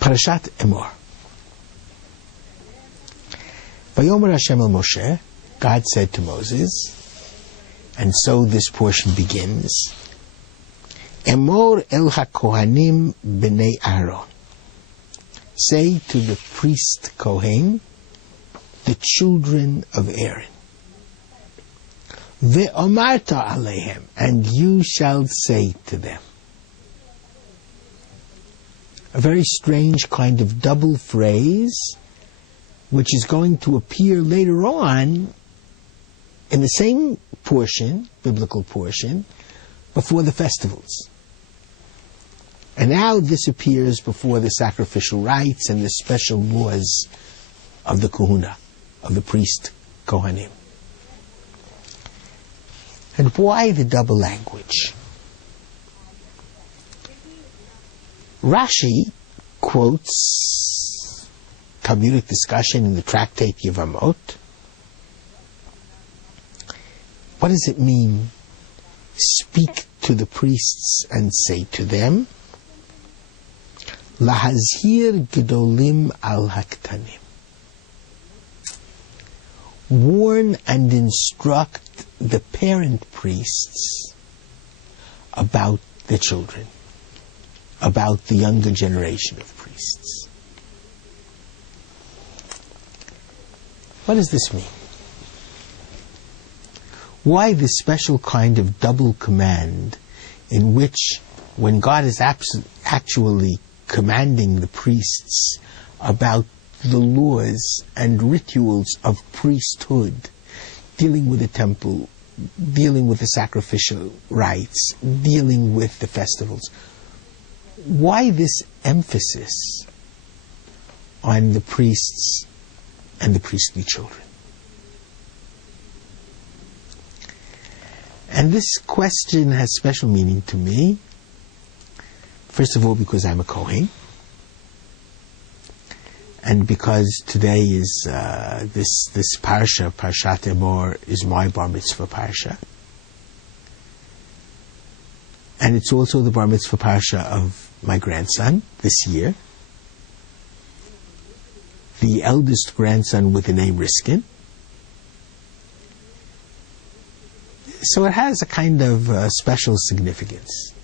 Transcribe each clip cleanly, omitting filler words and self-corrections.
Parashat Emor. Vayomer Hashem el Moshe, God said to Moses, and so this portion begins, Emor el HaKohanim b'nei Aaron. Say to the priest Kohen, the children of Aaron. Ve'omarta alehem, and you shall say to them. A very strange kind of double phrase, which is going to appear later on in the same portion, biblical portion, before the festivals. And now this appears before the sacrificial rites and the special laws of the kahuna, of the priest Kohanim. And why the double language? Rashi quotes Talmudic discussion in the tractate Yevamot. What does it mean? Speak to the priests and say to them, Lahazhir gedolim al haktanim. Warn and instruct the parent priests about the children, about the younger generation of priests. What does this mean? Why this special kind of double command in which, when God is actually commanding the priests about the laws and rituals of priesthood, dealing with the temple, dealing with the sacrificial rites, dealing with the festivals, why this emphasis on the priests and the priestly children? And this question has special meaning to me. First of all, because I'm a Kohen, and because today is this parsha, Parshat Emor, is my bar mitzvah parsha, and it's also the bar mitzvah parsha of my grandson this year, the eldest grandson with the name Riskin. So it has a kind of special significance.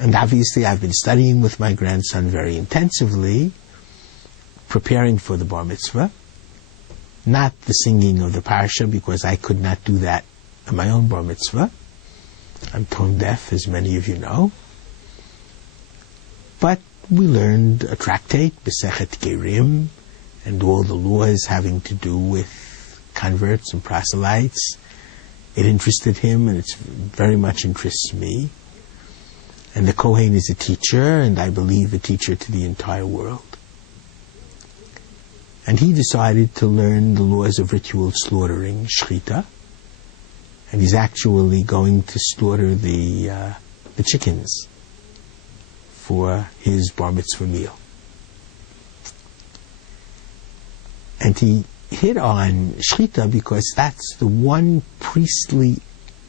And obviously I've been studying with my grandson very intensively, preparing for the bar mitzvah. Not the singing of the parsha, because I could not do that in my own bar mitzvah. I'm tone deaf, as many of you know. But we learned a tractate, Besechet Gerim, and all the laws having to do with converts and proselytes. It interested him, and it very much interests me. And the Kohen is a teacher, and I believe a teacher to the entire world. And he decided to learn the laws of ritual slaughtering, shchita, and he's actually going to slaughter the chickens for his bar mitzvah meal. And he hit on shchita because that's the one priestly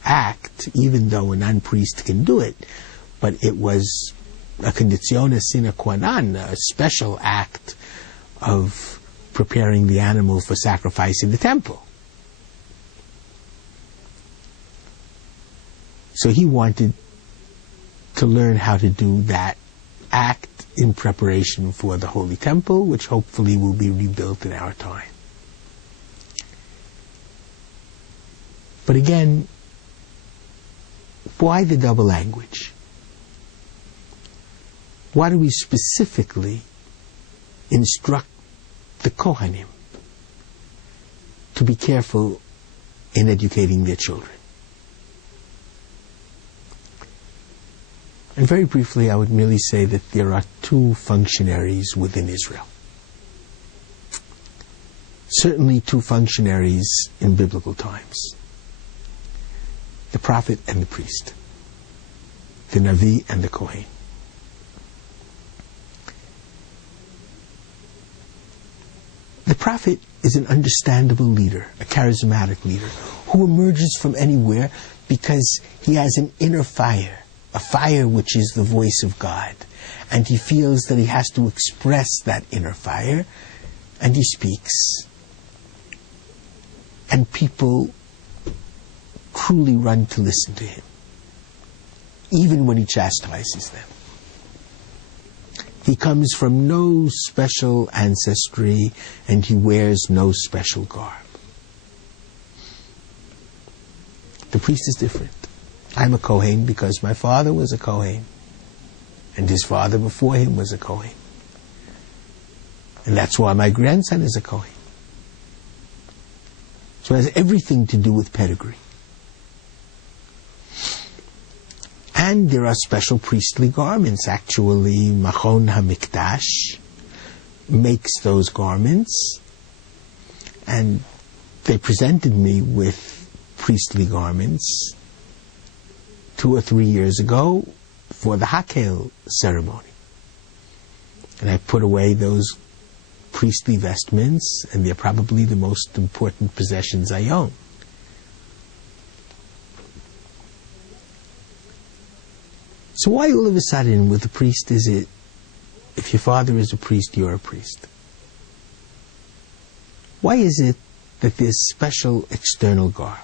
act, even though a non-priest can do it, but it was a condizione sine qua non, a special act of preparing the animal for sacrifice in the temple. So he wanted to learn how to do that act in preparation for the Holy Temple, which hopefully will be rebuilt in our time. But again, why the double language? Why do we specifically instruct the Kohanim to be careful in educating their children? And very briefly, I would merely say that there are two functionaries within Israel. Certainly two functionaries in biblical times. The prophet and the priest. The Navi and the Kohen. The prophet is an understandable leader, a charismatic leader, who emerges from anywhere because he has an inner fire a fire which is the voice of God. And he feels that he has to express that inner fire, and he speaks. And people truly run to listen to him, even when he chastises them. He comes from no special ancestry, and he wears no special garb. The priest is different. I'm a Kohen because my father was a Kohen, and his father before him was a Kohen. And that's why my grandson is a Kohen. So it has everything to do with pedigree. And there are special priestly garments. Actually, Machon HaMikdash makes those garments, and they presented me with priestly garments 2 or 3 years ago for the Hakel ceremony. And I put away those priestly vestments, and they're probably the most important possessions I own. So why all of a sudden with the priest is it, if your father is a priest, you're a priest? Why is it that there's special external garb?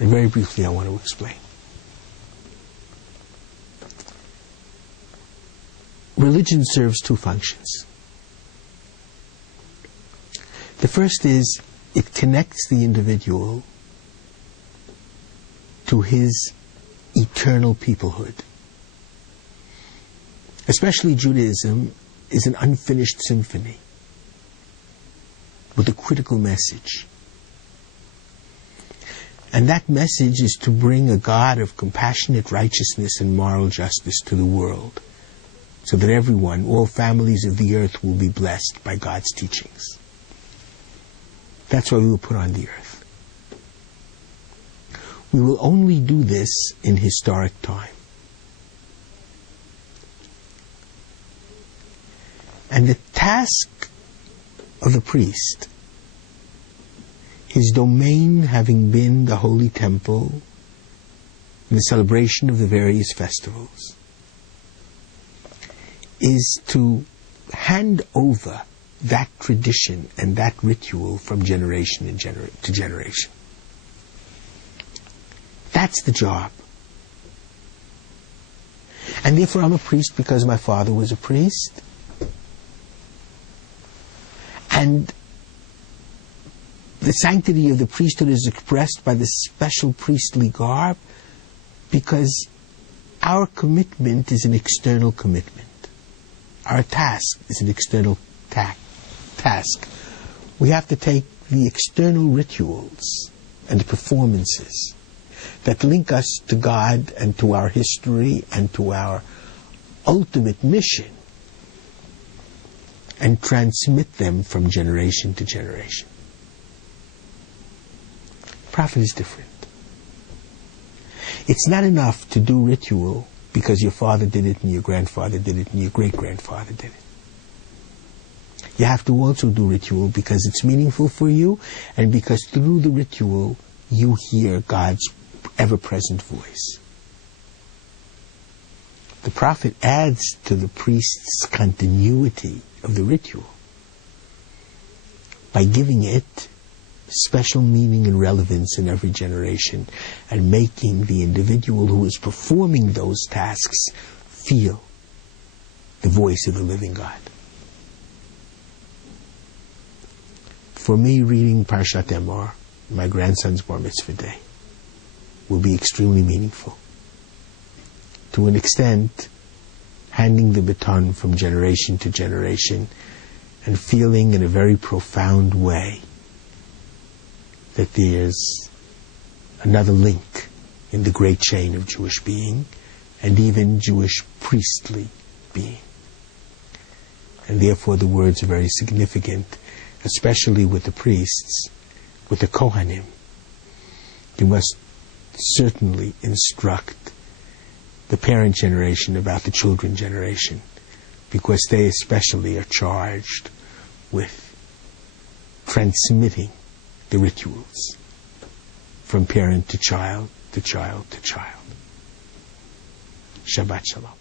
And very briefly I want to explain. Religion serves 2 functions. The first is it connects the individual to his eternal peoplehood. Especially Judaism is an unfinished symphony with a critical message. And that message is to bring a God of compassionate righteousness and moral justice to the world, so that everyone, all families of the earth, will be blessed by God's teachings. That's why we were put on the earth. We will only do this in historic time. And the task of the priest, his domain having been the holy temple and the celebration of the various festivals, is to hand over that tradition and that ritual from generation to generation. That's the job. And therefore I'm a priest because my father was a priest. And the sanctity of the priesthood is expressed by the special priestly garb because our commitment is an external commitment. Our task is an external task. We have to take the external rituals and performances that link us to God and to our history and to our ultimate mission and transmit them from generation to generation. Prophet is different. It's not enough to do ritual because your father did it and your grandfather did it and your great-grandfather did it. You have to also do ritual because it's meaningful for you and because through the ritual you hear God's ever-present voice. The prophet adds to the priest's continuity of the ritual by giving it special meaning and relevance in every generation and making the individual who is performing those tasks feel the voice of the living God. For me, reading Parshat Emor, my grandson's bar mitzvah day, will be extremely meaningful. To an extent, handing the baton from generation to generation and feeling in a very profound way that there's another link in the great chain of Jewish being and even Jewish priestly being. And therefore the words are very significant, especially with the priests, with the Kohanim. You must certainly instruct the parent generation about the children generation, because they especially are charged with transmitting the rituals from parent to child to child to child. Shabbat Shalom.